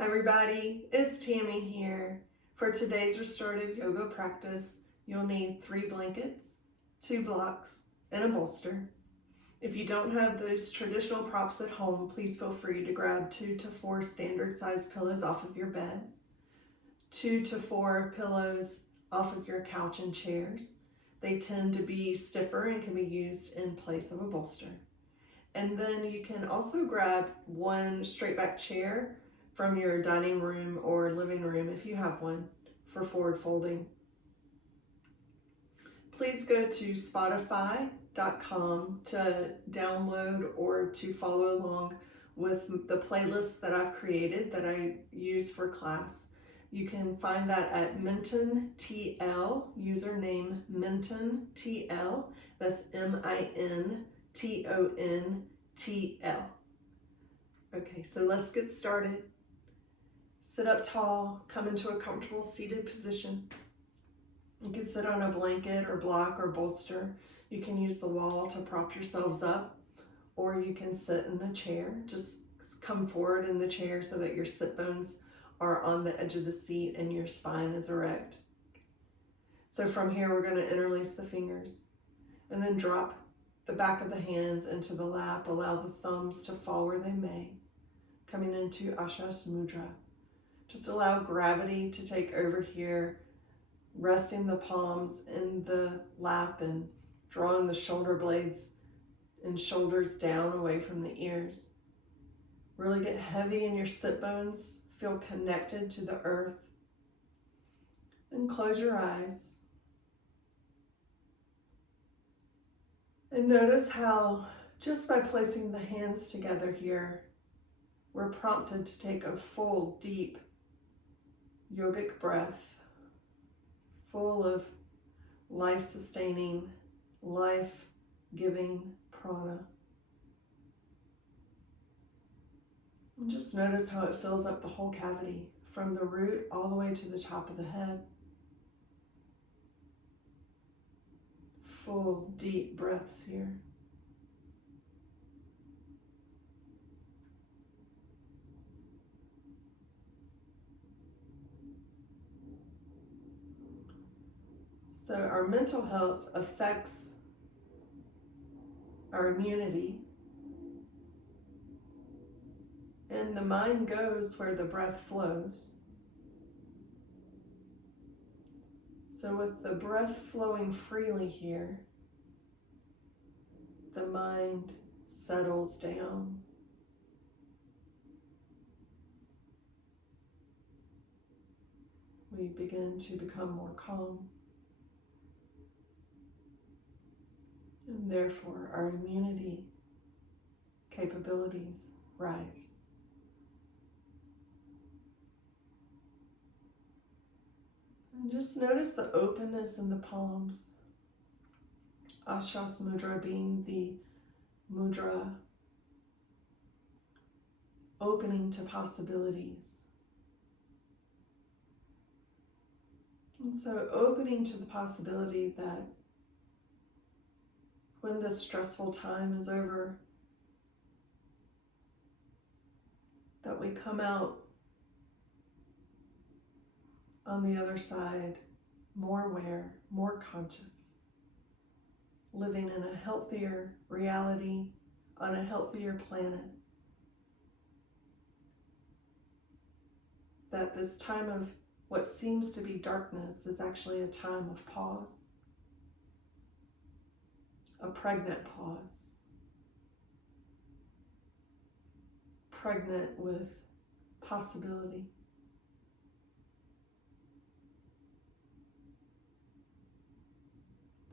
Hi everybody, it's Tammy here. For today's restorative yoga practice, you'll need 3 blankets, 2 blocks, and a bolster. If you don't have those traditional props at home, please feel free to grab 2 to 4 standard size pillows off of your bed, 2 to 4 pillows off of your couch and chairs. They tend to be stiffer and can be used in place of a bolster. And then you can also grab 1 straight back chair from your dining room or living room if you have one for forward folding. Please go to Spotify.com to download or to follow along with the playlist that I've created that I use for class. You can find that at Minton TL, username Minton TL, that's MINTONTL. Okay, so let's get started. Sit up tall, come into a comfortable seated position. You can sit on a blanket or block or bolster. You can use the wall to prop yourselves up, or you can sit in a chair. Just come forward in the chair so that your sit bones are on the edge of the seat and your spine is erect. So from here, we're going to interlace the fingers and then drop the back of the hands into the lap. Allow the thumbs to fall where they may. Coming into Ashas Mudra. Just allow gravity to take over here, resting the palms in the lap and drawing the shoulder blades and shoulders down away from the ears. Really get heavy in your sit bones, feel connected to the earth. And close your eyes. And notice how just by placing the hands together here, we're prompted to take a full, deep, yogic breath, full of life-sustaining, life-giving prana. And just notice how it fills up the whole cavity, from the root all the way to the top of the head. Full, deep breaths here. So our mental health affects our immunity, and the mind goes where the breath flows. So with the breath flowing freely here, the mind settles down. We begin to become more calm. And therefore, our immunity capabilities rise. And just notice the openness in the palms. Ashas Mudra being the mudra opening to possibilities. And so opening to the possibility that when this stressful time is over, that we come out on the other side more aware, more conscious, living in a healthier reality, on a healthier planet. That this time of what seems to be darkness is actually a time of pause. A pregnant pause, pregnant with possibility.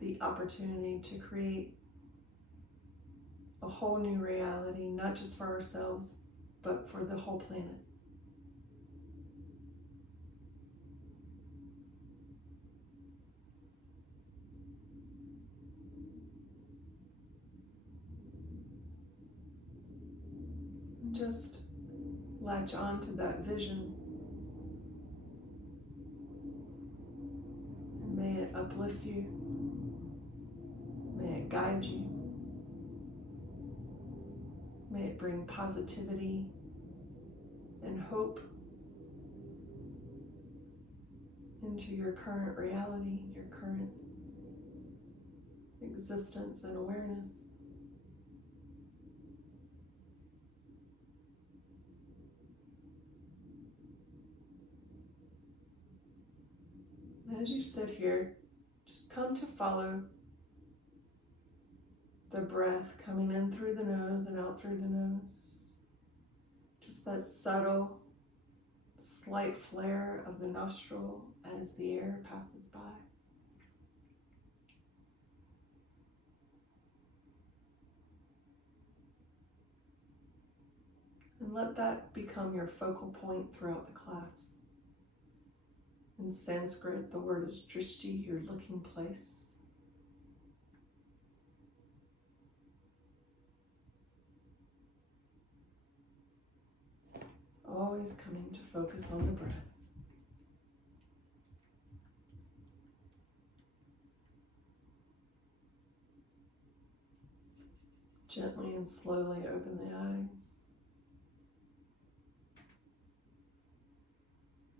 The opportunity to create a whole new reality, not just for ourselves, but for the whole planet. Just latch on to that vision. And may it uplift you. May it guide you. May it bring positivity and hope into your current reality, your current existence and awareness. And as you sit here, just come to follow the breath coming in through the nose and out through the nose. Just that subtle, slight flare of the nostril as the air passes by. And let that become your focal point throughout the class. In Sanskrit, the word is drishti, your looking place. Always coming to focus on the breath. Gently and slowly open the eyes.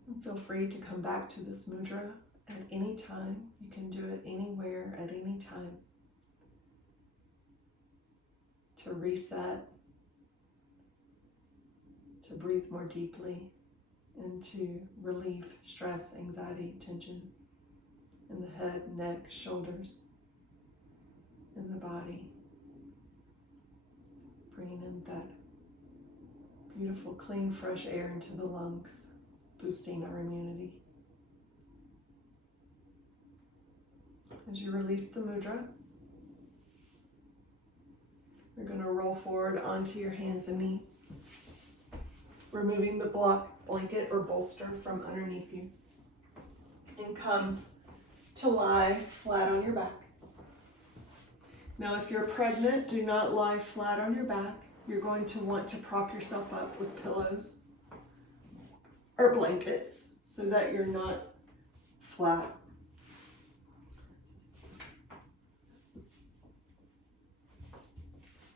And feel free to come back to this mudra at any time. You can do it anywhere at any time to reset, to breathe more deeply, and to relieve stress, anxiety, tension in the head, neck, shoulders, in the body. Bringing in that beautiful, clean, fresh air into the lungs, boosting our immunity. As you release the mudra, you're going to roll forward onto your hands and knees, removing the block, blanket, or bolster from underneath you, and come to lie flat on your back. Now, if you're pregnant, do not lie flat on your back. You're going to want to prop yourself up with pillows or blankets so that you're not flat.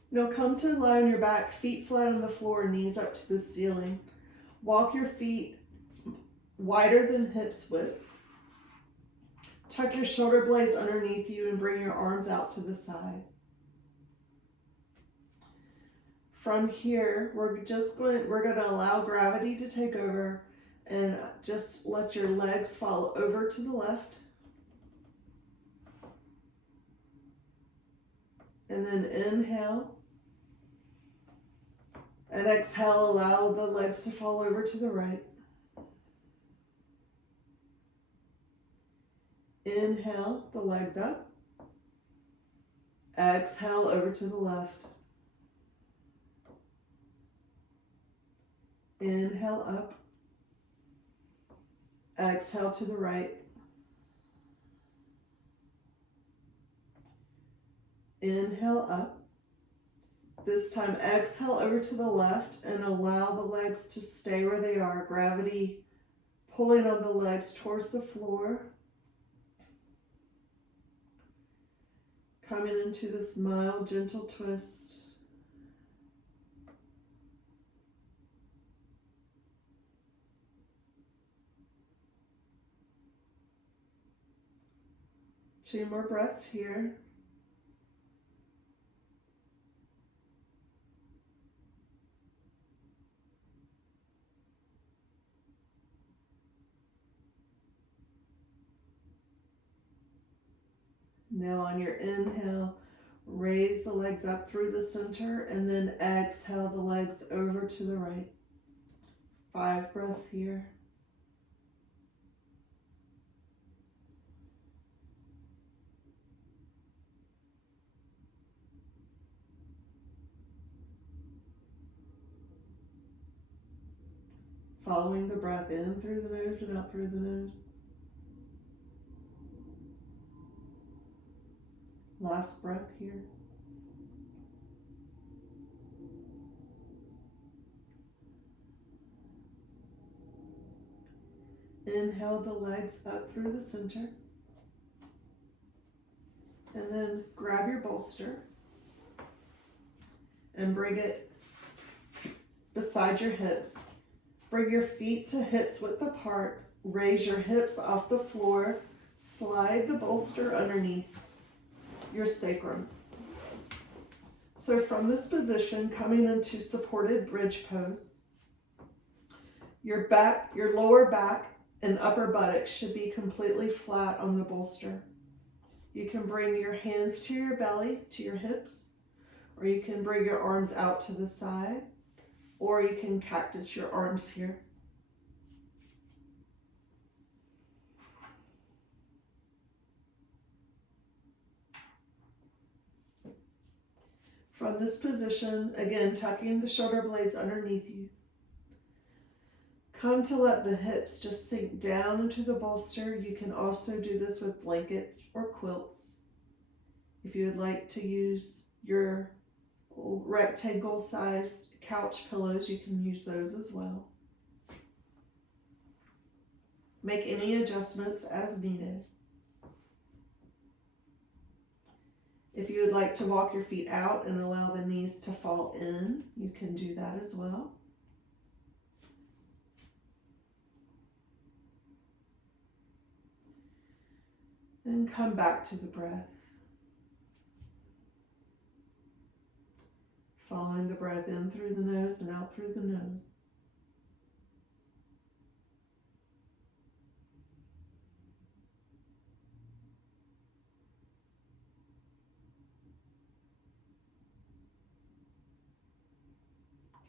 Now come to lie on your back, feet flat on the floor, knees up to the ceiling. Walk your feet wider than hips width. Tuck your shoulder blades underneath you and bring your arms out to the side. From here, we're going to allow gravity to take over and just let your legs fall over to the left. And then inhale. And exhale, allow the legs to fall over to the right. Inhale, the legs up. Exhale, over to the left. Inhale, up. Exhale to the right. Inhale, up. This time, exhale over to the left and allow the legs to stay where they are. Gravity pulling on the legs towards the floor. Coming into this mild, gentle twist. Two more breaths here. Now on your inhale, raise the legs up through the center and then exhale the legs over to the right. 5 breaths here. Following the breath in through the nose and out through the nose. Last breath here. Inhale the legs up through the center. And then grab your bolster and bring it beside your hips. Bring your feet to hips width apart Raise your hips off the floor. Slide the bolster underneath your sacrum. So from this position, coming into supported bridge pose, your back, your lower back and upper buttocks should be completely flat on the bolster. You can bring your hands to your belly, to your hips, or you can bring your arms out to the side, or you can cactus your arms here. From this position, again, tucking the shoulder blades underneath you, come to let the hips just sink down into the bolster. You can also do this with blankets or quilts. If you would like to use your rectangle size couch pillows, you can use those as well. Make any adjustments as needed. If you would like to walk your feet out and allow the knees to fall in, you can do that as well. And come back to the breath. Following the breath in through the nose and out through the nose.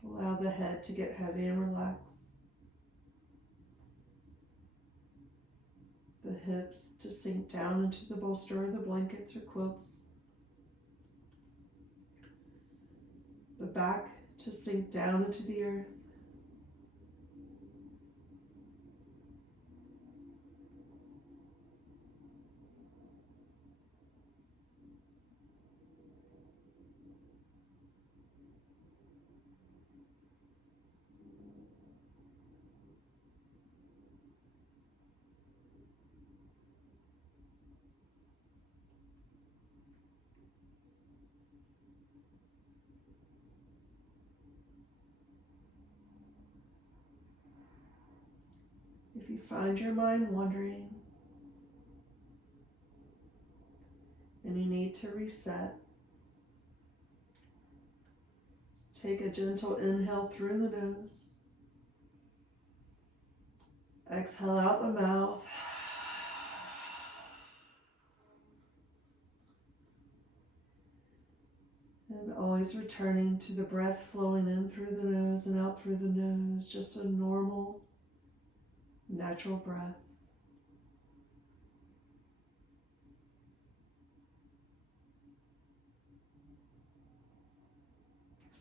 Allow the head to get heavy and relax. The hips to sink down into the bolster or the blankets or quilts. The back to sink down into the earth. If you find your mind wandering and you need to reset, just take a gentle inhale through the nose. Exhale out the mouth. And always returning to the breath flowing in through the nose and out through the nose, just a normal, natural breath.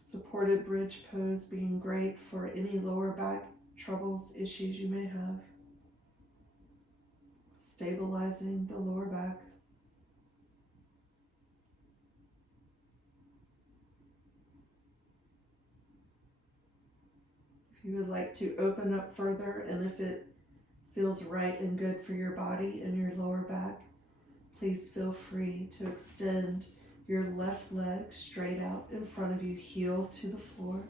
Supported bridge pose being great for any lower back troubles, issues you may have. Stabilizing the lower back. If you would like to open up further, and if it feels right and good for your body and your lower back, please feel free to extend your left leg straight out in front of you, heel to the floor.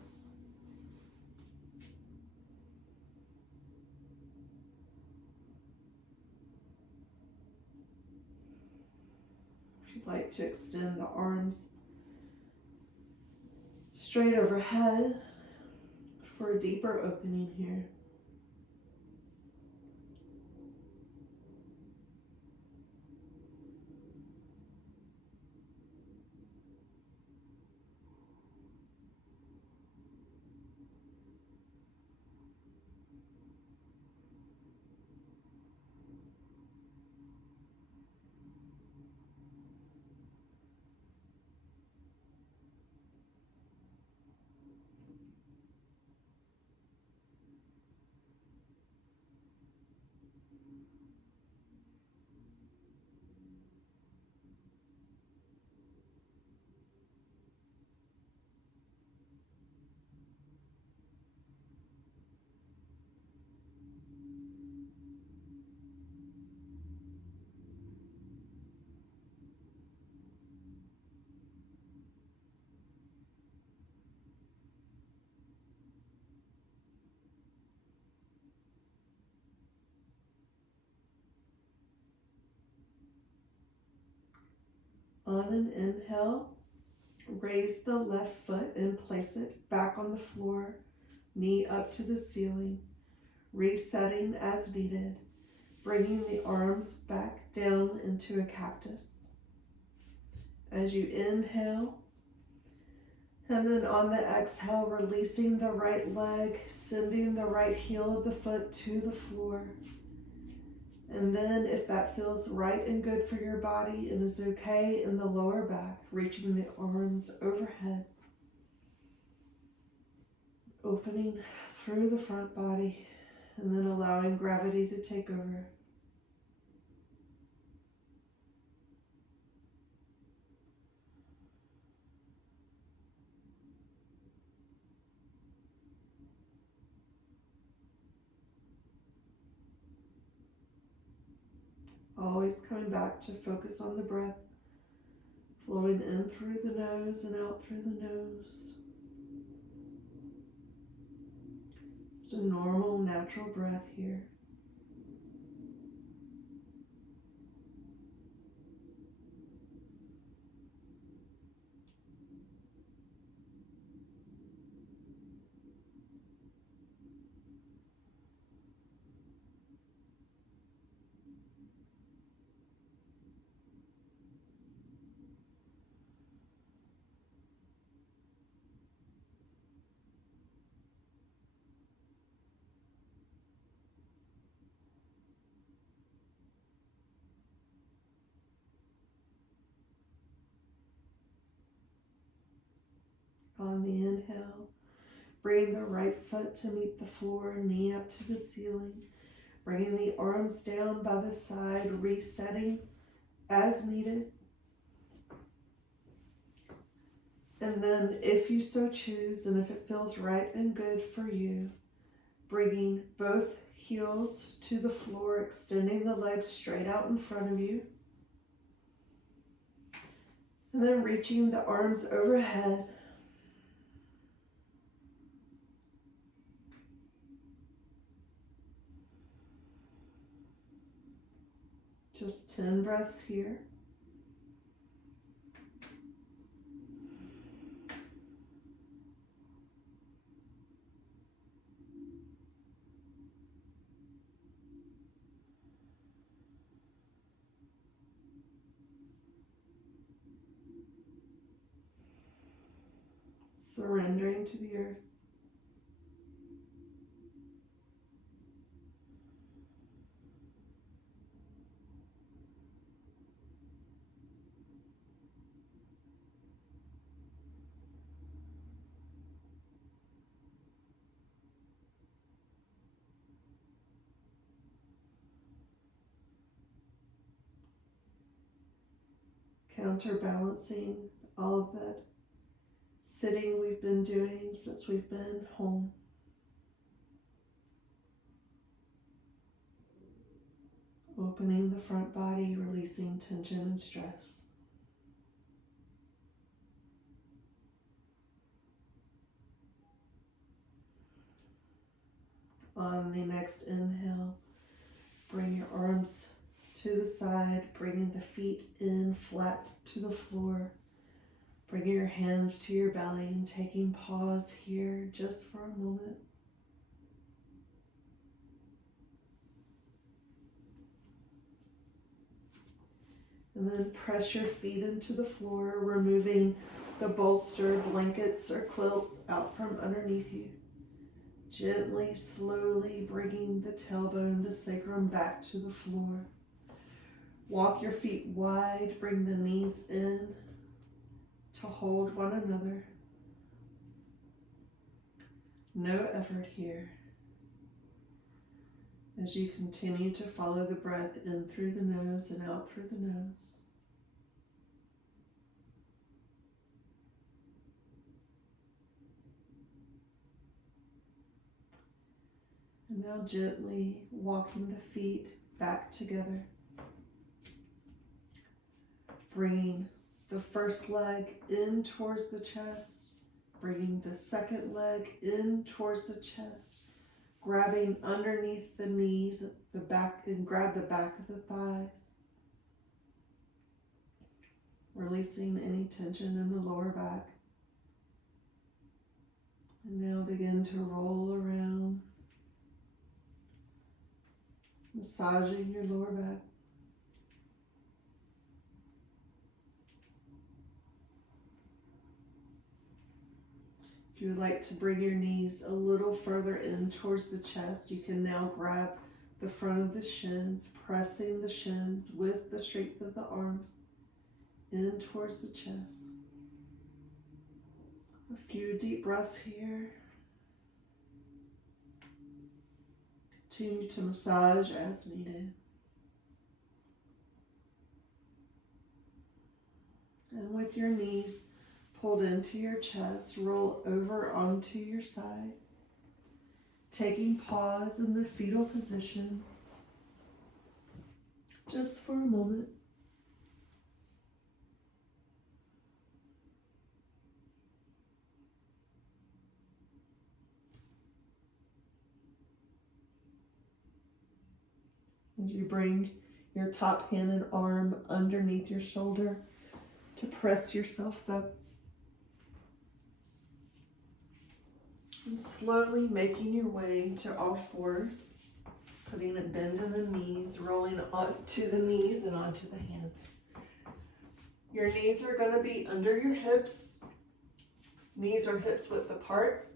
If you'd like to extend the arms straight overhead for a deeper opening here. On an inhale, raise the left foot and place it back on the floor, knee up to the ceiling, resetting as needed, bringing the arms back down into a cactus. As you inhale, and then on the exhale, releasing the right leg, sending the right heel of the foot to the floor. And then if that feels right and good for your body and is okay in the lower back, reaching the arms overhead, opening through the front body, and then allowing gravity to take over. Always coming back to focus on the breath, flowing in through the nose and out through the nose. Just a normal, natural breath here. On the inhale, bring the right foot to meet the floor, knee up to the ceiling, bringing the arms down by the side, resetting as needed. And then if you so choose, and if it feels right and good for you, bringing both heels to the floor, extending the legs straight out in front of you. And then reaching the arms overhead. Just 10 breaths here. Surrendering to the earth. Counterbalancing all of that sitting we've been doing since we've been home. Opening the front body, releasing tension and stress. On the next inhale, bring your arms to the side, bringing the feet in flat to the floor. Bringing your hands to your belly and taking pause here just for a moment. And then press your feet into the floor, removing the bolster, blankets, or quilts out from underneath you. Gently, slowly bringing the tailbone, the sacrum back to the floor. Walk your feet wide, bring the knees in to hold one another. No effort here. As you continue to follow the breath in through the nose and out through the nose. And now gently walking the feet back together. Bringing the first leg in towards the chest, bringing the second leg in towards the chest, grabbing underneath the knees, the back, and grab the back of the thighs. releasing any tension in the lower back. And now begin to roll around, massaging your lower back. If you would like to bring your knees a little further in towards the chest, you can now grab the front of the shins, pressing the shins with the strength of the arms in towards the chest. A few deep breaths here. Continue to massage as needed. And with your knees pulled into your chest, roll over onto your side, taking pause in the fetal position just for a moment. As you bring your top hand and arm underneath your shoulder to press yourself up. And slowly making your way to all fours, putting a bend in the knees, rolling onto the knees and onto the hands. Your knees are going to be under your hips. Knees are hips width apart.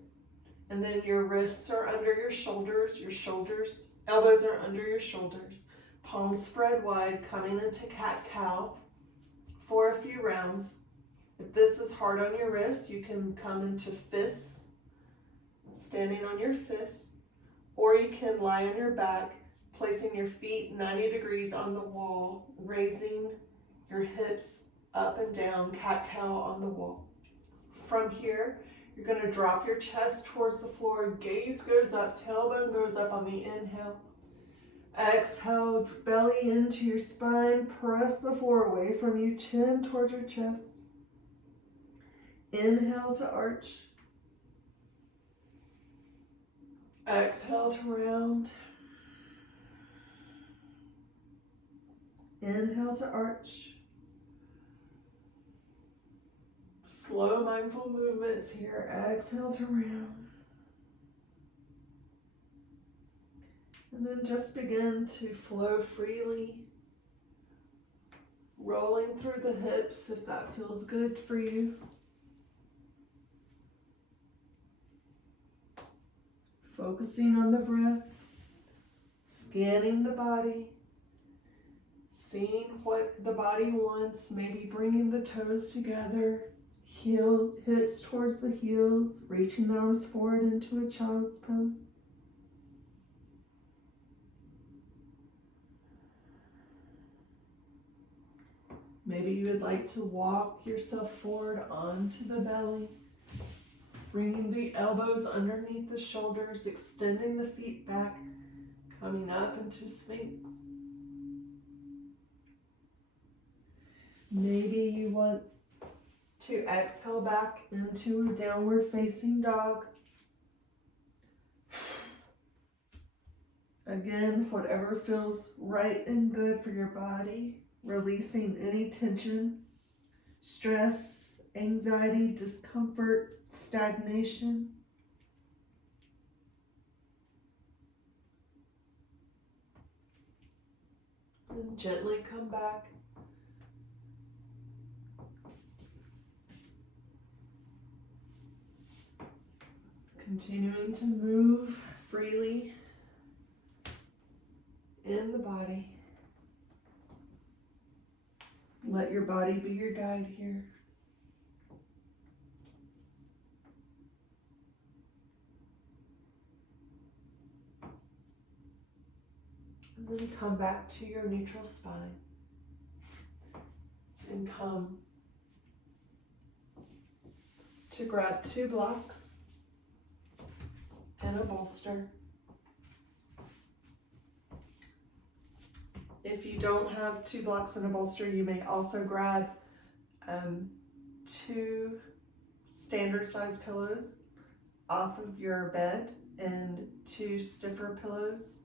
And then your wrists are under your shoulders, elbows are under your shoulders. Palms spread wide, coming into cat-cow for a few rounds. If this is hard on your wrists, you can come into fists, standing on your fists, or you can lie on your back, placing your feet 90 degrees on the wall, raising your hips up and down, cat-cow on the wall. From here, you're going to drop your chest towards the floor, gaze goes up, tailbone goes up on the inhale. Exhale, belly into your spine, press the floor away from you, chin towards your chest. Inhale to arch. Exhale to round. Inhale to arch. Slow mindful movements here. Exhale to round. And then just begin to flow freely, rolling through the hips if that feels good for you. Focusing on the breath, scanning the body, seeing what the body wants, maybe bringing the toes together, hips towards the heels, reaching the arms forward into a child's pose. Maybe you would like to walk yourself forward onto the belly, bringing the elbows underneath the shoulders, extending the feet back, coming up into Sphinx. Maybe you want to exhale back into a downward facing dog. Again, whatever feels right and good for your body, releasing any tension, stress, anxiety, discomfort, stagnation. And gently come back. Continuing to move freely in the body. Let your body be your guide here. And then come back to your neutral spine. And come to grab 2 blocks and a bolster. If you don't have 2 blocks and a bolster, you may also grab 2 standard size pillows off of your bed and 2 stiffer pillows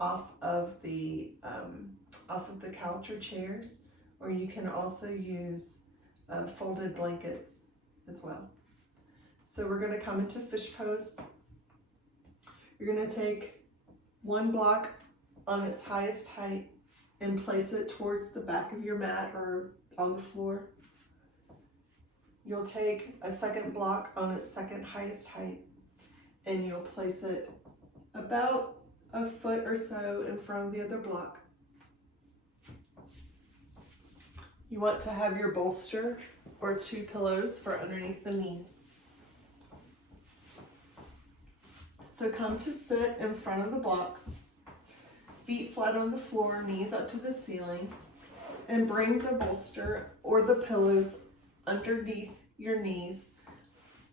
off of the couch or chairs, or you can also use folded blankets as well. So we're going to come into fish pose. You're going to take one block on its highest height and place it towards the back of your mat or on the floor. You'll take a second block on its second highest height and you'll place it about a foot or so in front of the other block. You want to have your bolster or 2 pillows for underneath the knees. So come to sit in front of the blocks, feet flat on the floor, knees up to the ceiling, and bring the bolster or the pillows underneath your knees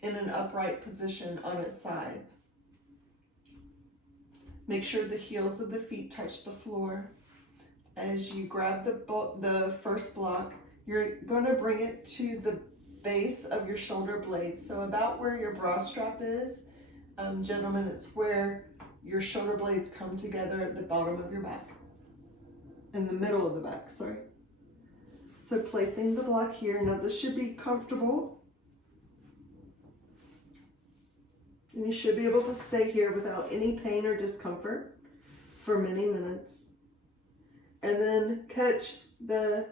in an upright position on its side. Make sure the heels of the feet touch the floor. As you grab the first block, you're going to bring it to the base of your shoulder blades. So about where your bra strap is, gentlemen, it's where your shoulder blades come together at the bottom of your back. In the middle of the back, sorry. So placing the block here, now this should be comfortable. And you should be able to stay here without any pain or discomfort for many minutes. And then catch the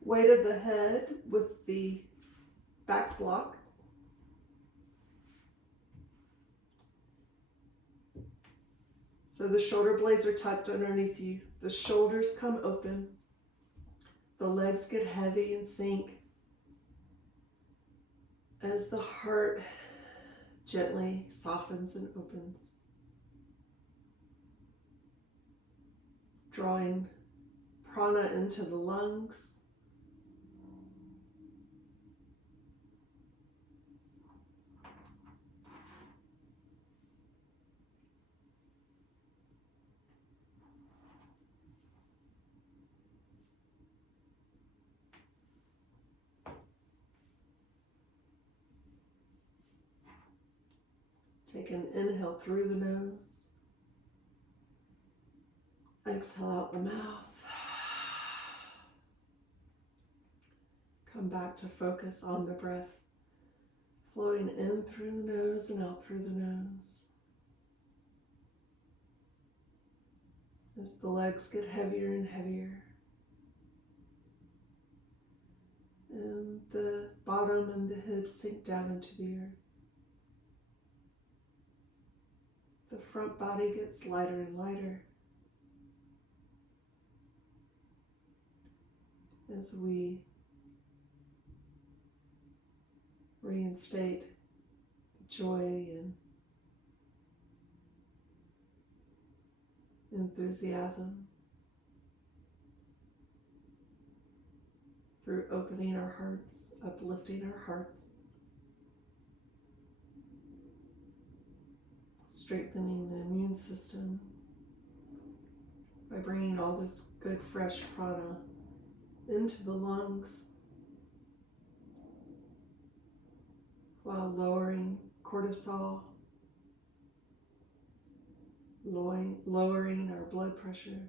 weight of the head with the back block. So the shoulder blades are tucked underneath you. The shoulders come open. The legs get heavy and sink as the heart gently softens and opens, drawing prana into the lungs. Take an inhale through the nose. Exhale out the mouth. Come back to focus on the breath, flowing in through the nose and out through the nose. As the legs get heavier and heavier, and the bottom and the hips sink down into the earth. The front body gets lighter and lighter as we reinstate joy and enthusiasm through opening our hearts, uplifting our hearts, strengthening the immune system by bringing all this good fresh prana into the lungs while lowering cortisol, lowering our blood pressure,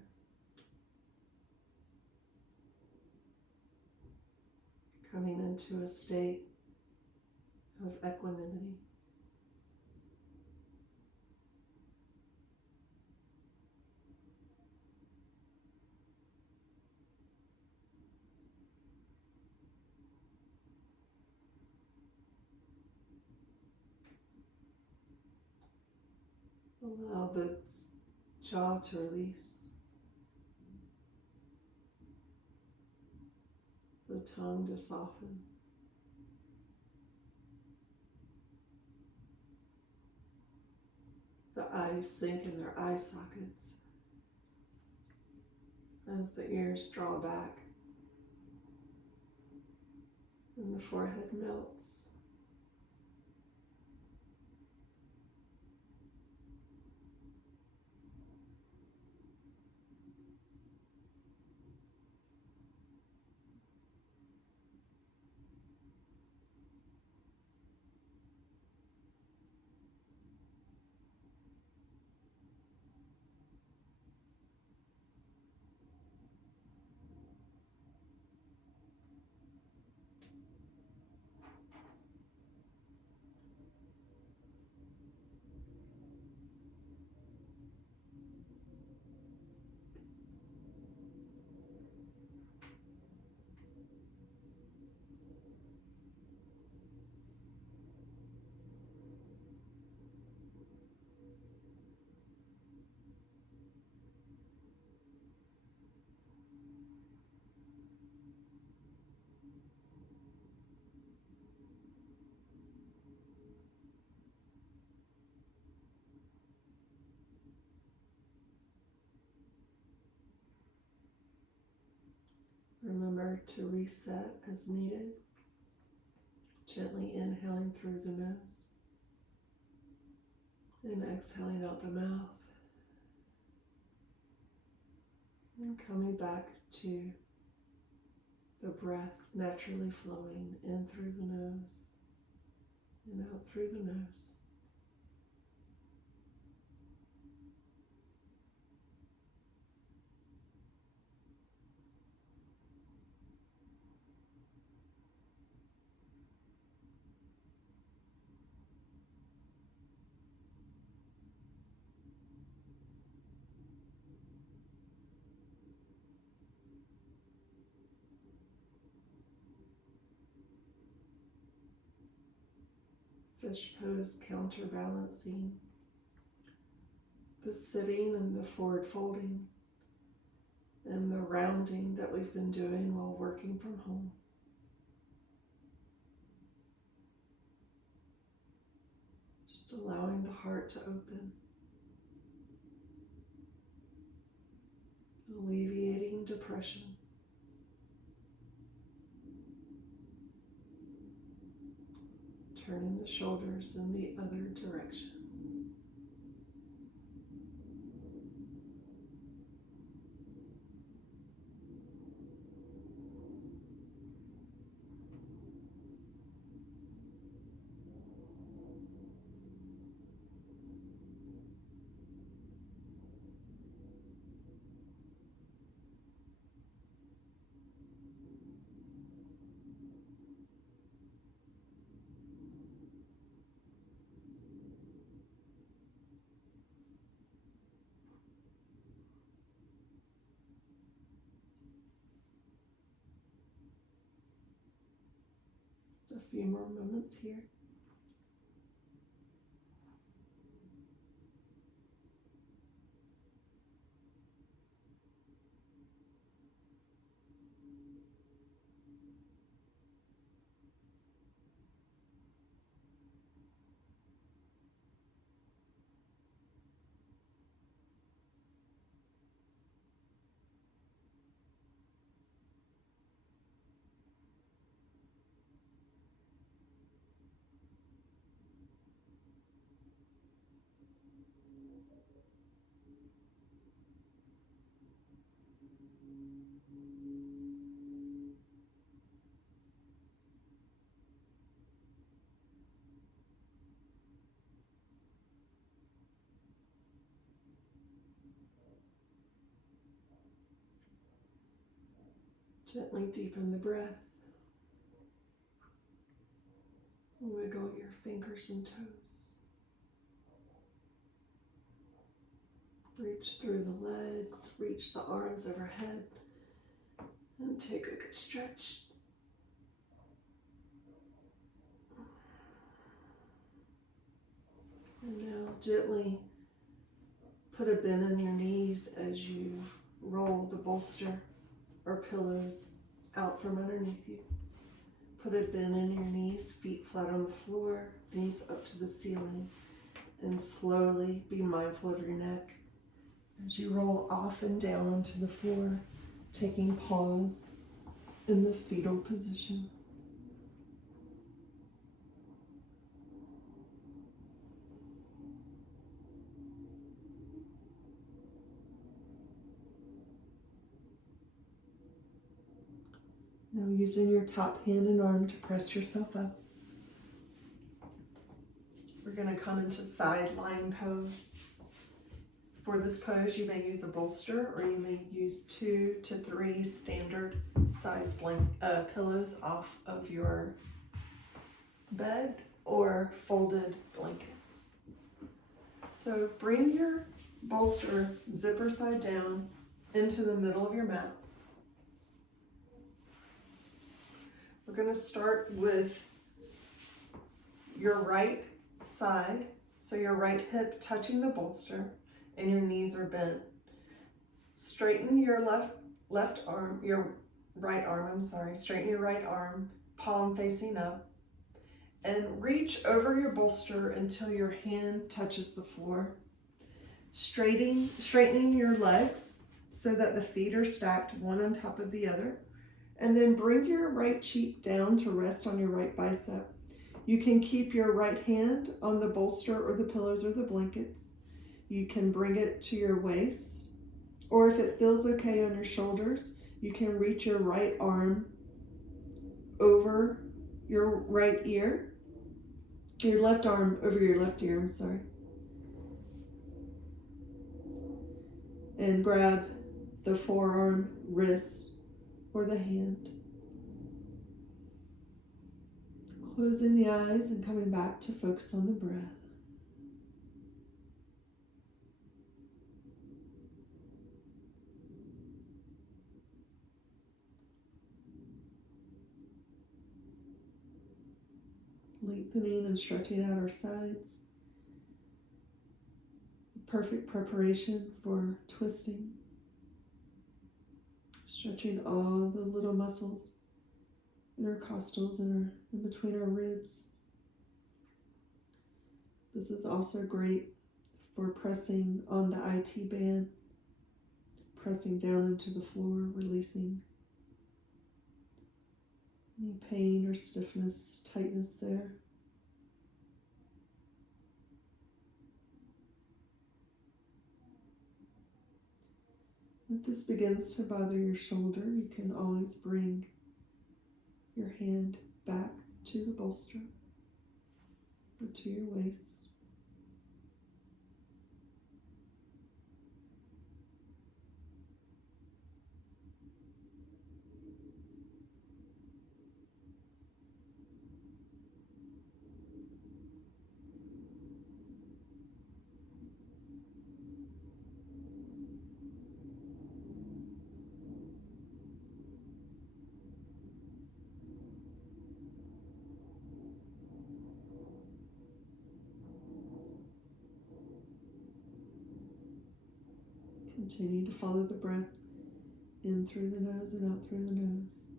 coming into a state of equanimity. Allow the jaw to release, the tongue to soften, the eyes sink in their eye sockets as the ears draw back and the forehead melts. or to reset as needed. Gently inhaling through the nose and exhaling out the mouth. And coming back to the breath naturally flowing in through the nose and out through the nose. Fish pose, counterbalancing the sitting and the forward folding and the rounding that we've been doing while working from home. Just allowing the heart to open, alleviating depression. Turning the shoulders in the other direction. Just a few more moments here. Gently deepen the breath. Wiggle your fingers and toes. Reach through the legs, reach the arms overhead, and take a good stretch. And now gently put a bend in your knees as you roll the bolster or pillows out from underneath you. Put a bend in your knees, feet flat on the floor, knees up to the ceiling, and slowly be mindful of your neck as you roll off and down onto the floor, taking pause in the fetal position. Now using your top hand and arm to press yourself up. We're going to come into side lying pose. For this pose, you may use a bolster or you may use 2 to 3 standard size pillows off of your bed or folded blankets. So bring your bolster zipper side down into the middle of your mat. We're going to start with your right side, so your right hip touching the bolster and your knees are bent. Straighten your right arm, straighten your right arm, palm facing up, and reach over your bolster until your hand touches the floor. Straightening your legs so that the feet are stacked one on top of the other, And then bring your right cheek down to rest on your right bicep. You can keep your right hand on the bolster or the pillows or the blankets. You can bring it to your waist, or if it feels okay on your shoulders, you can reach your right arm over your right ear, your left arm over your left ear, I'm sorry, and grab the forearm, wrist, or the hand. Closing the eyes and coming back to focus on the breath. Lengthening and stretching out our sides. Perfect preparation for twisting. Stretching all the little muscles, intercostals in between our ribs. This is also great for pressing on the IT band, pressing down into the floor, releasing any pain or stiffness, tightness there. If this begins to bother your shoulder, you can always bring your hand back to the bolster or to your waist. Continue to follow the breath in through the nose and out through the nose.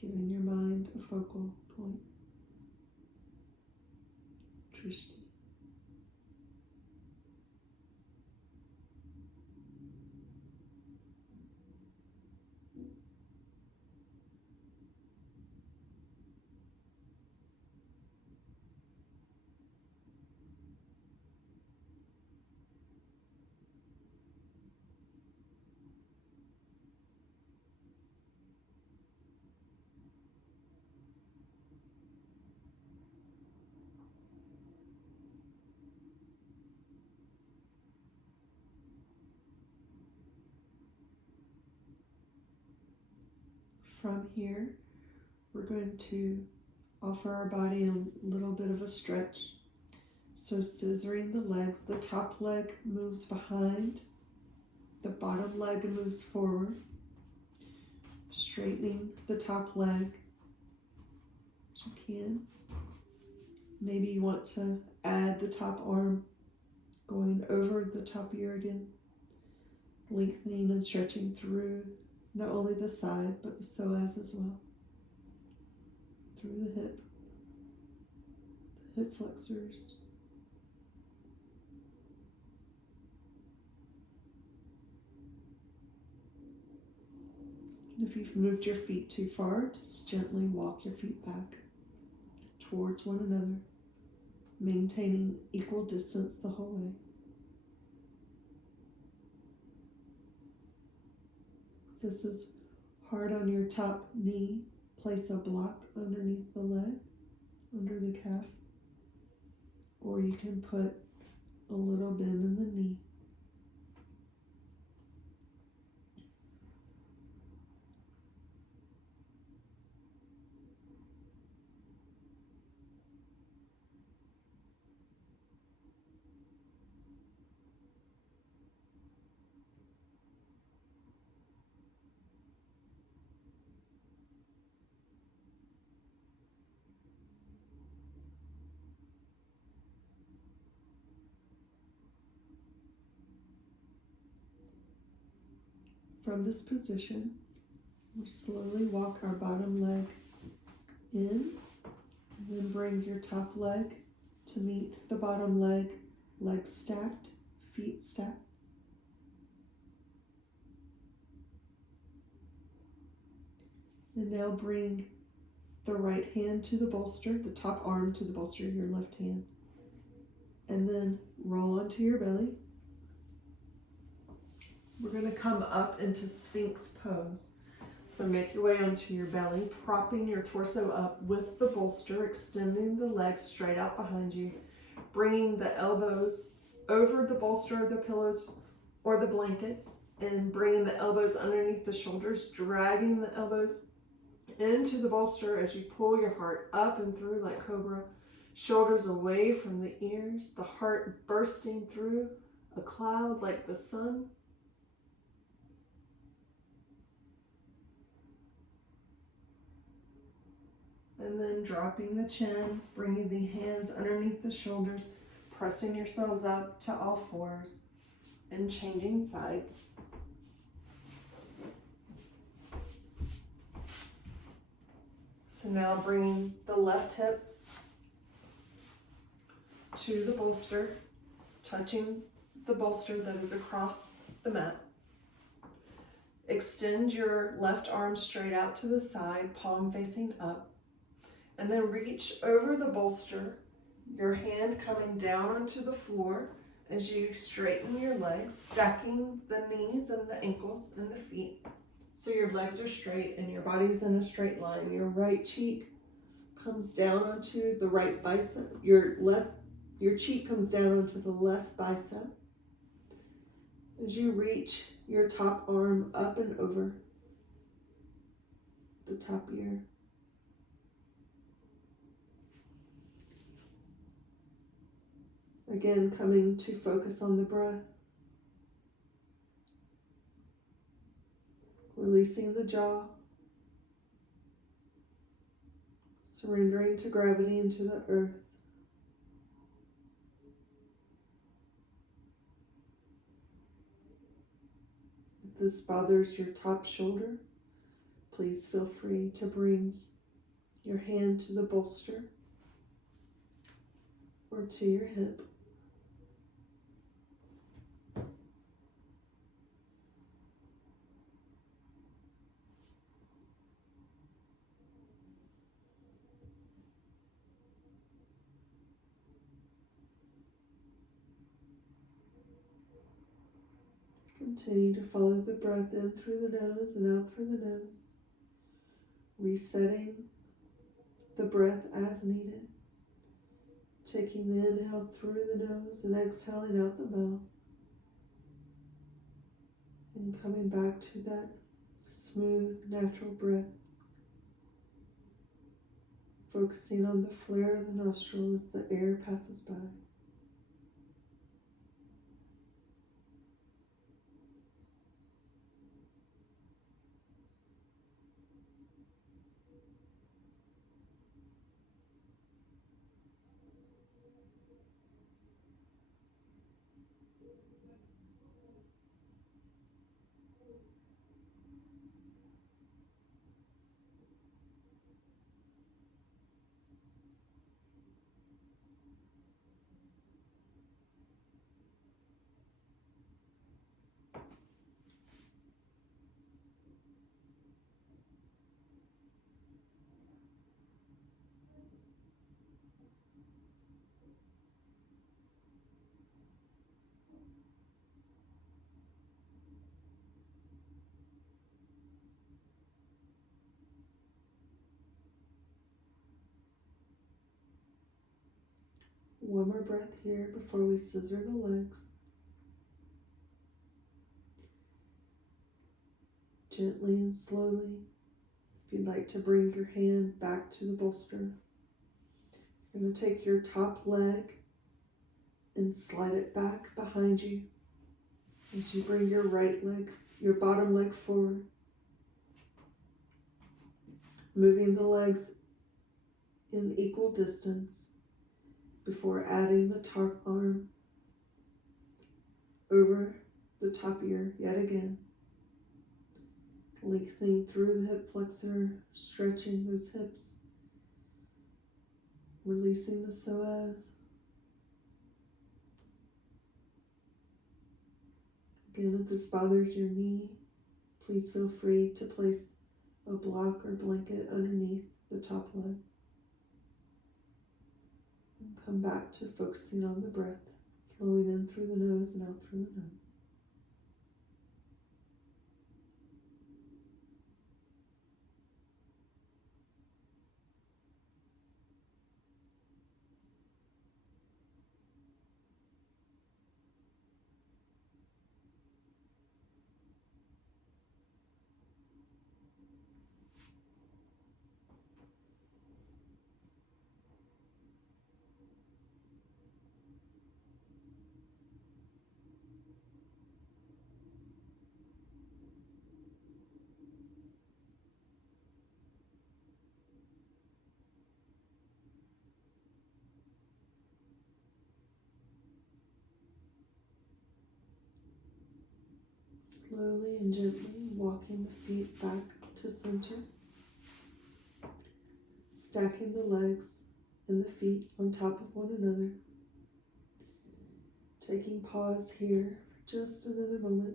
Giving your mind a focal point. Trishti. From here, we're going to offer our body a little bit of a stretch. So scissoring the legs, the top leg moves behind, the bottom leg moves forward, straightening the top leg as you can. Maybe you want to add the top arm going over the top ear again, lengthening and stretching through not only the side, but the psoas as well. Through the hip flexors. And if you've moved your feet too far, just gently walk your feet back towards one another, maintaining equal distance the whole way. If this is hard on your top knee, place a block underneath the leg, under the calf, or you can put a little bend in the knee. From this position, we'll slowly walk our bottom leg in, and then bring your top leg to meet the bottom leg Legs stacked, feet stacked. And now bring the right hand to the bolster, the top arm to the bolster of your left hand. And then roll onto your belly. We're going to come up into Sphinx pose. So make your way onto your belly, propping your torso up with the bolster, extending the legs straight out behind you, bringing the elbows over the bolster, the pillows, or the blankets, and bringing the elbows underneath the shoulders, dragging the elbows into the bolster as you pull your heart up and through like cobra, shoulders away from the ears, the heart bursting through a cloud like the sun. And then dropping the chin, bringing the hands underneath the shoulders, pressing yourselves up to all fours, and changing sides. So now bringing the left hip to the bolster, touching the bolster that is across the mat. Extend your left arm straight out to the side, palm facing up. And then reach over the bolster, your hand coming down onto the floor as you straighten your legs, stacking the knees and the ankles and the feet. So your legs are straight and your body's in a straight line. Your right cheek comes down onto the right bicep. Your cheek comes down onto the left bicep. As you reach your top arm up and over the top ear. Again, coming to focus on the breath. Releasing the jaw. Surrendering to gravity and to the earth. If this bothers your top shoulder, please feel free to bring your hand to the bolster or to your hip. Continue to follow the breath in through the nose and out through the nose, resetting the breath as needed, taking the inhale through the nose and exhaling out the mouth, and coming back to that smooth, natural breath, focusing on the flare of the nostril as the air passes by. One more breath here before we scissor the legs. Gently and slowly, if you'd like to bring your hand back to the bolster, you're going to take your top leg and slide it back behind you as you bring your right leg, your bottom leg forward, moving the legs in equal distance before adding the top arm over the top ear yet again. Lengthening through the hip flexor, stretching those hips, releasing the psoas. Again, if this bothers your knee, please feel free to place a block or blanket underneath the top leg. And come back to focusing on the breath, flowing in through the nose and out through the nose. Slowly and gently walking the feet back to center. Stacking the legs and the feet on top of one another. Taking pause here for just another moment.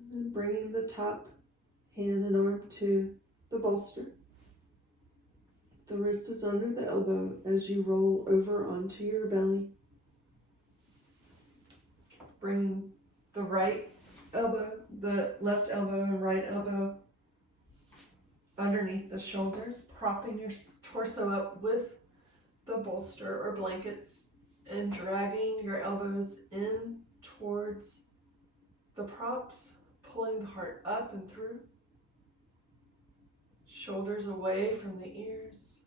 And then bringing the top hand and arm to the bolster. The wrist is under the elbow as you roll over onto your belly. Bringing the right elbow, the left elbow and right elbow underneath the shoulders, propping your torso up with the bolster or blankets and dragging your elbows in towards the props, pulling the heart up and through. Shoulders away from the ears.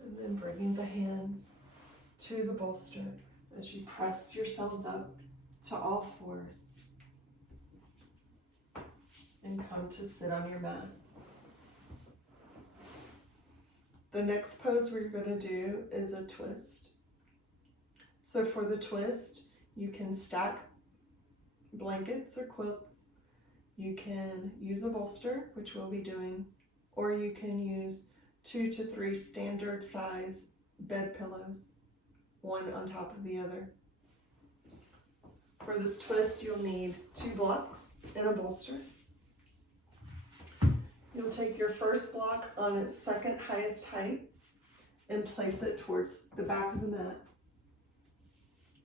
And then bringing the hands to the bolster as you press yourselves up to all fours and come to sit on your mat. The next pose we're going to do is a twist. So for the twist, you can stack blankets or quilts. You can use a bolster, which we'll be doing, or you can use 2 to 3 standard size bed pillows, one on top of the other. For this twist, you'll need 2 blocks and a bolster. You'll take your first block on its second highest height and place it towards the back of the mat.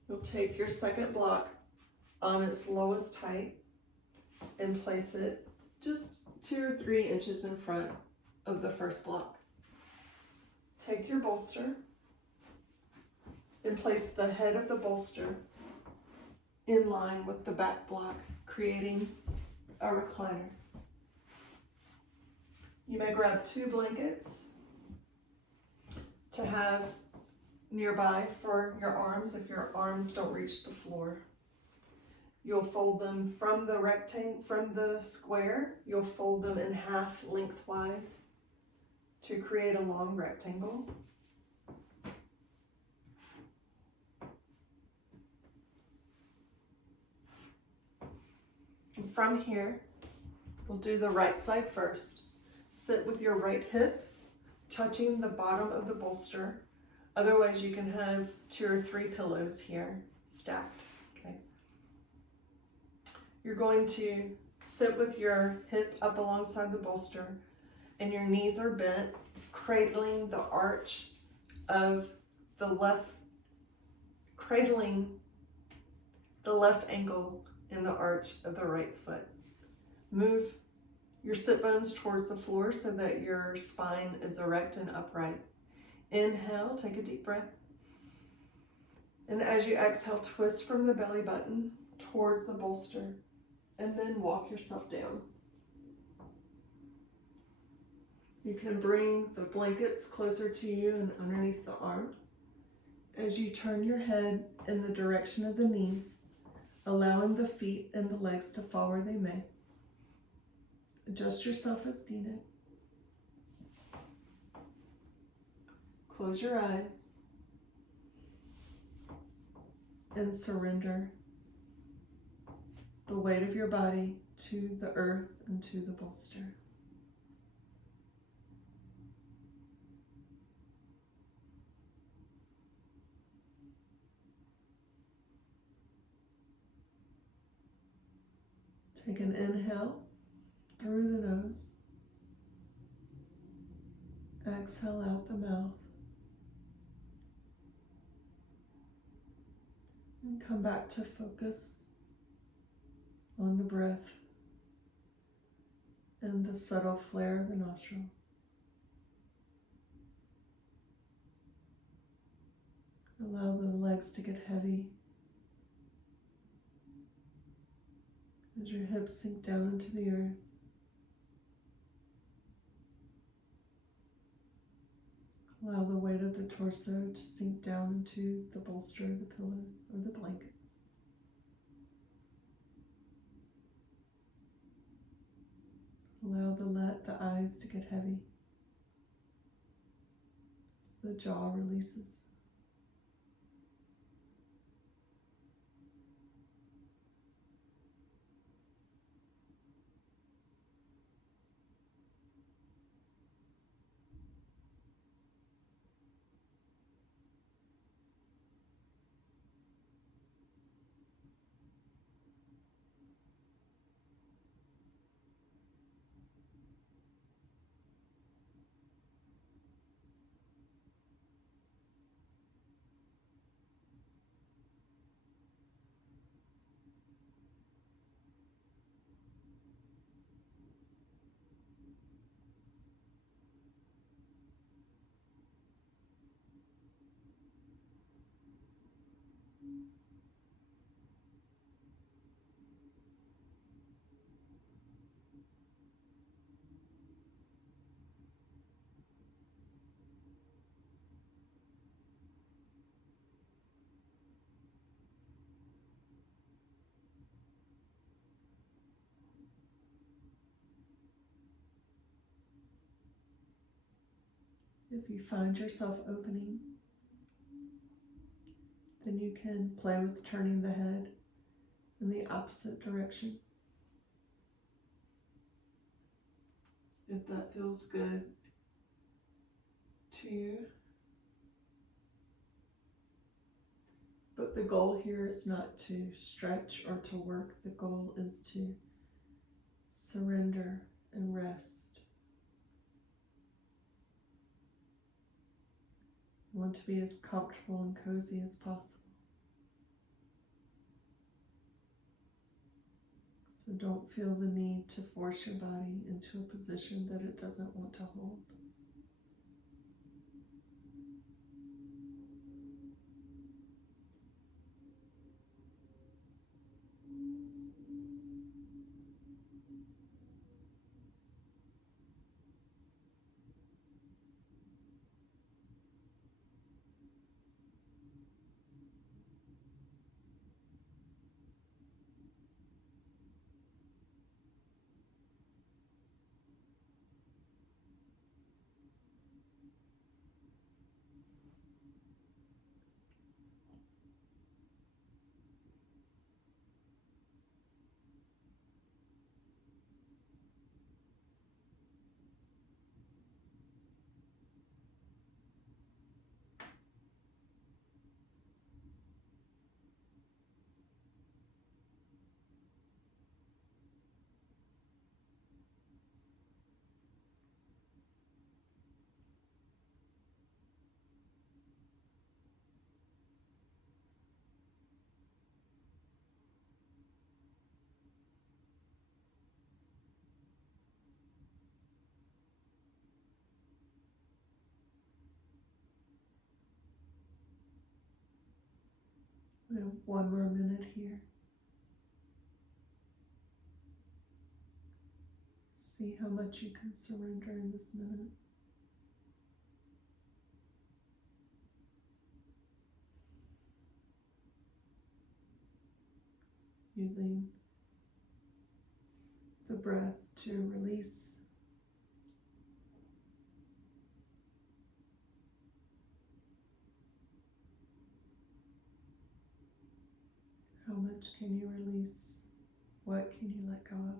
You'll take your second block on its lowest height and place it just 2 or 3 inches in front of the first block. Take your bolster and place the head of the bolster in line with the back block, creating a recliner. You may grab 2 blankets to have nearby for your arms if your arms don't reach the floor. You'll fold them from the square, you'll fold them in half lengthwise to create a long rectangle. And from here, we'll do the right side first. Sit with your right hip touching the bottom of the bolster. Otherwise, you can have 2 or 3 pillows here stacked. Okay. You're going to sit with your hip up alongside the bolster and your knees are bent, cradling the arch of the left, cradling the left ankle in the arch of the right foot. Move your sit bones towards the floor so that your spine is erect and upright. Inhale, take a deep breath. And as you exhale, twist from the belly button towards the bolster and then walk yourself down. You can bring the blankets closer to you and underneath the arms. As you turn your head in the direction of the knees, allowing the feet and the legs to fall where they may. Adjust yourself as needed. Close your eyes. and surrender the weight of your body to the earth and to the bolster. Take an inhale through the nose. Exhale out the mouth. And come back to focus on the breath and the subtle flare of the nostril. Allow the legs to get heavy as your hips sink down into the earth. Allow the weight of the torso to sink down into the bolster, the pillows, or the blankets. Allow the eyes to get heavy as the jaw releases. If you find yourself opening, then you can play with turning the head in the opposite direction. If that feels good to you. But the goal here is not to stretch or to work. The goal is to surrender and rest. You want to be as comfortable and cozy as possible. So don't feel the need to force your body into a position that it doesn't want to hold. We have one more minute here. See how much you can surrender in this minute. Using the breath to release much can you release? What can you let go of?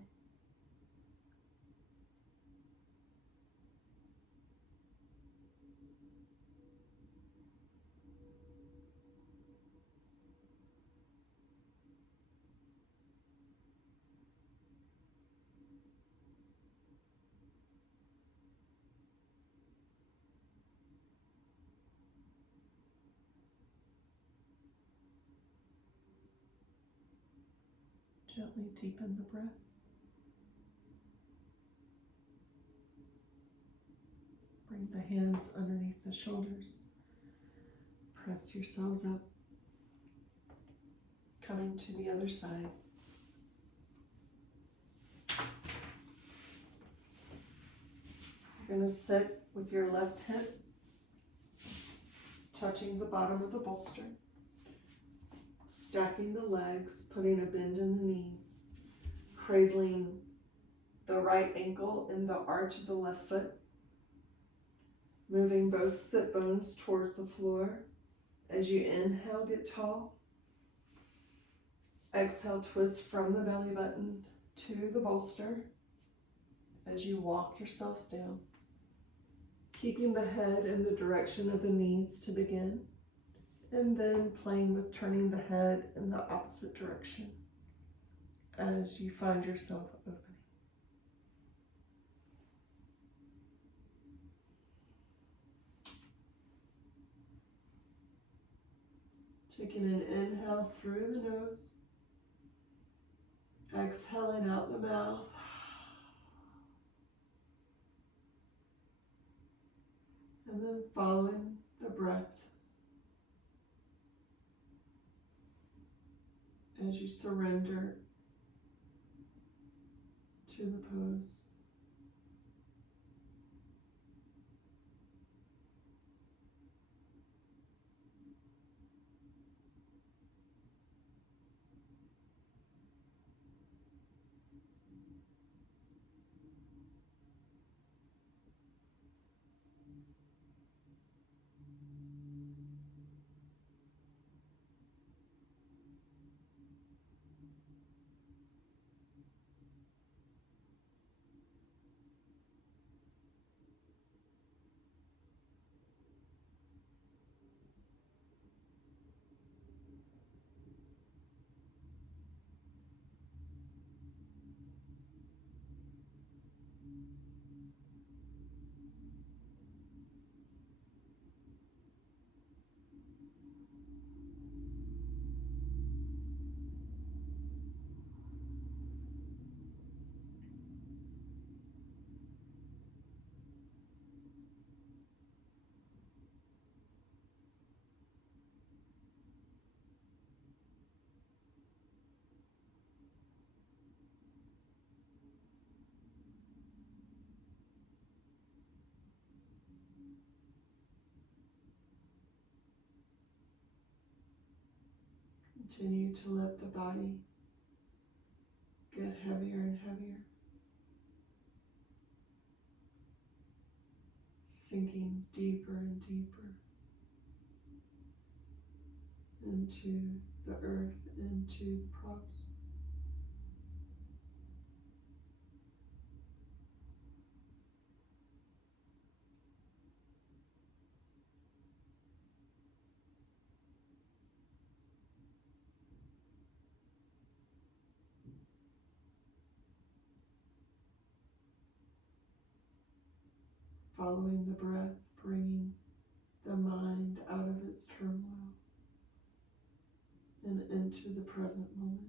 Gently deepen the breath. Bring the hands underneath the shoulders. Press yourselves up. Coming to the other side. You're going to sit with your left hip touching the bottom of the bolster. Stacking the legs, putting a bend in the knees. Cradling the right ankle in the arch of the left foot. Moving both sit bones towards the floor. As you inhale, get tall. Exhale, twist from the belly button to the bolster as you walk yourselves down. Keeping the head in the direction of the knees to begin, and then playing with turning the head in the opposite direction as you find yourself opening. Taking an inhale through the nose, exhaling out the mouth. And then following the breath as you surrender to the pose. Continue to let the body get heavier and heavier, sinking deeper and deeper into the earth, into the props. Following the breath, bringing the mind out of its turmoil and into the present moment.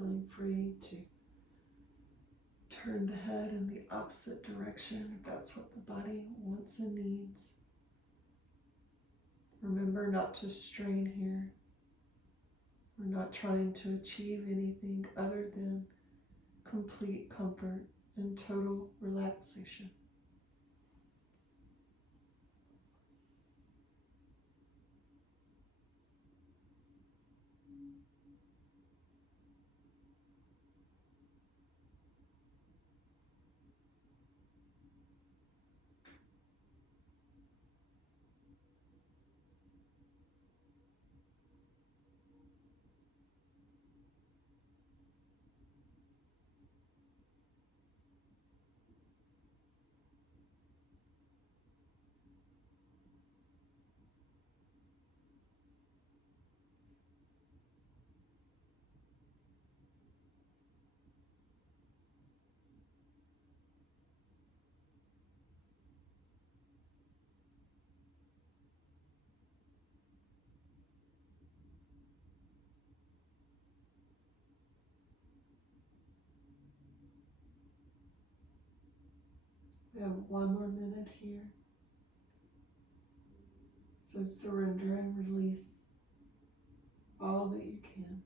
feeling free to turn the head in the opposite direction if that's what the body wants and needs. Remember not to strain here. We're not trying to achieve anything other than complete comfort and total relaxation. We have one more minute here. So surrender and release all that you can.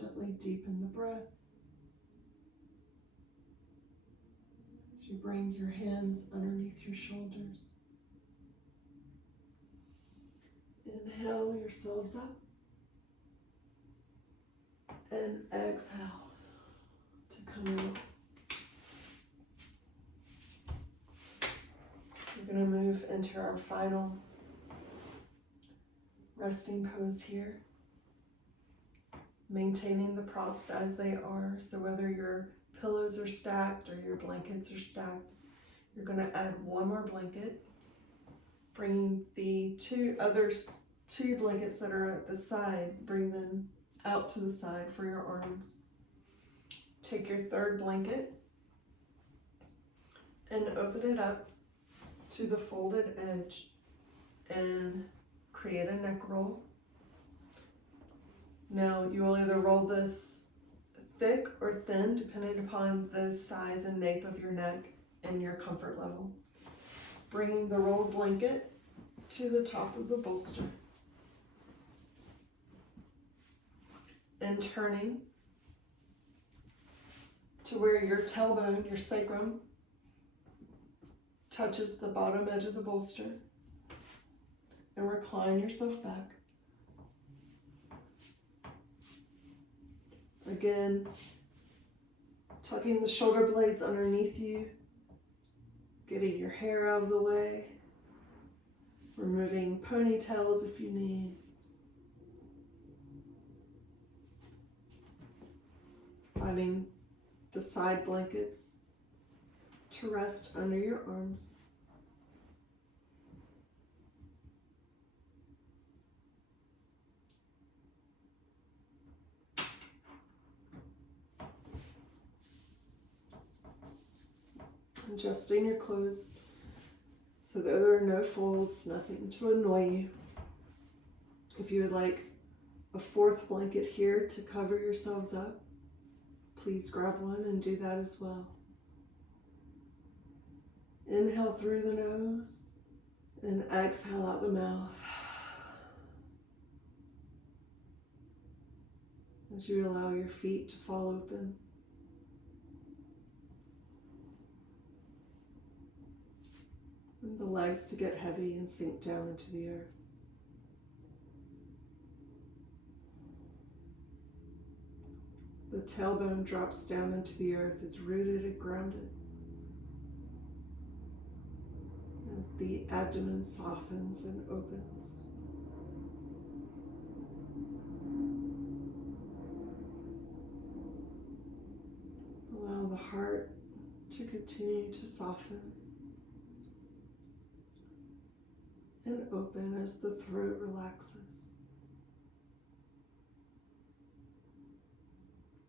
Gently deepen the breath as you bring your hands underneath your shoulders. Inhale yourselves up and exhale to come out. We're going to move into our final resting pose here. Maintaining the props as they are. So whether your pillows are stacked or your blankets are stacked, you're going to add one more blanket, bringing the two blankets that are at the side, bring them out to the side for your arms. Take your third blanket and open it up to the folded edge and create a neck roll. Now you will either roll this thick or thin depending upon the size and nape of your neck and your comfort level. Bringing the rolled blanket to the top of the bolster and turning to where your tailbone, your sacrum, touches the bottom edge of the bolster, and recline yourself back. Again, tucking the shoulder blades underneath you, getting your hair out of the way, removing ponytails if you need. Finding the side blankets to rest under your arms. Adjusting your clothes so that there are no folds, nothing to annoy you. If you would like a fourth blanket here to cover yourselves up, please grab one and do that as well. Inhale through the nose and exhale out the mouth. As you allow your feet to fall open. And the legs to get heavy and sink down into the earth. The tailbone drops down into the earth. It's rooted and grounded. As the abdomen softens and opens. Allow the heart to continue to soften and open as the throat relaxes.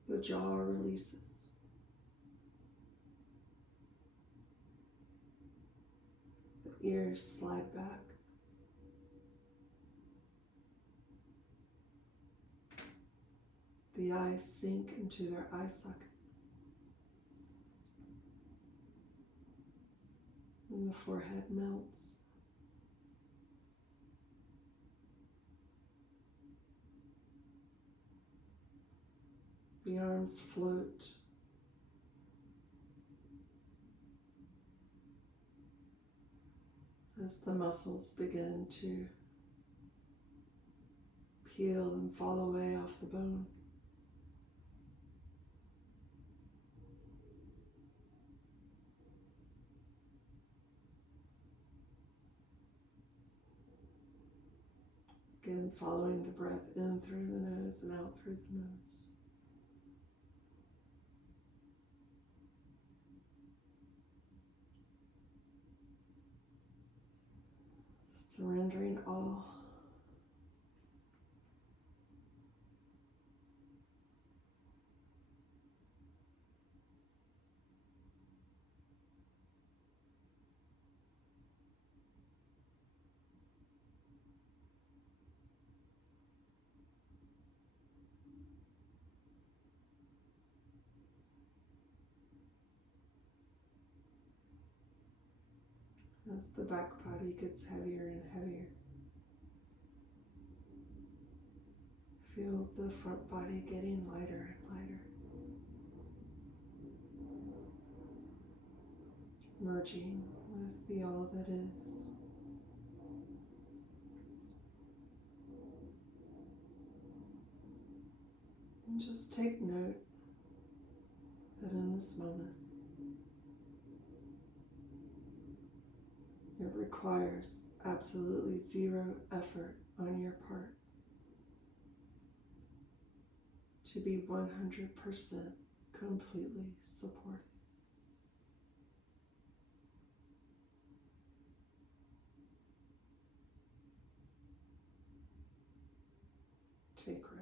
The jaw releases. The ears slide back. The eyes sink into their eye sockets. And the forehead melts. The arms float. As the muscles begin to peel and fall away off the bone. Again, following the breath in through the nose and out through the nose. Surrendering all. As the back body gets heavier and heavier, feel the front body getting lighter and lighter, merging with the all that is. And just take note that in this moment, it requires absolutely zero effort on your part to be 100% completely supported. Take rest.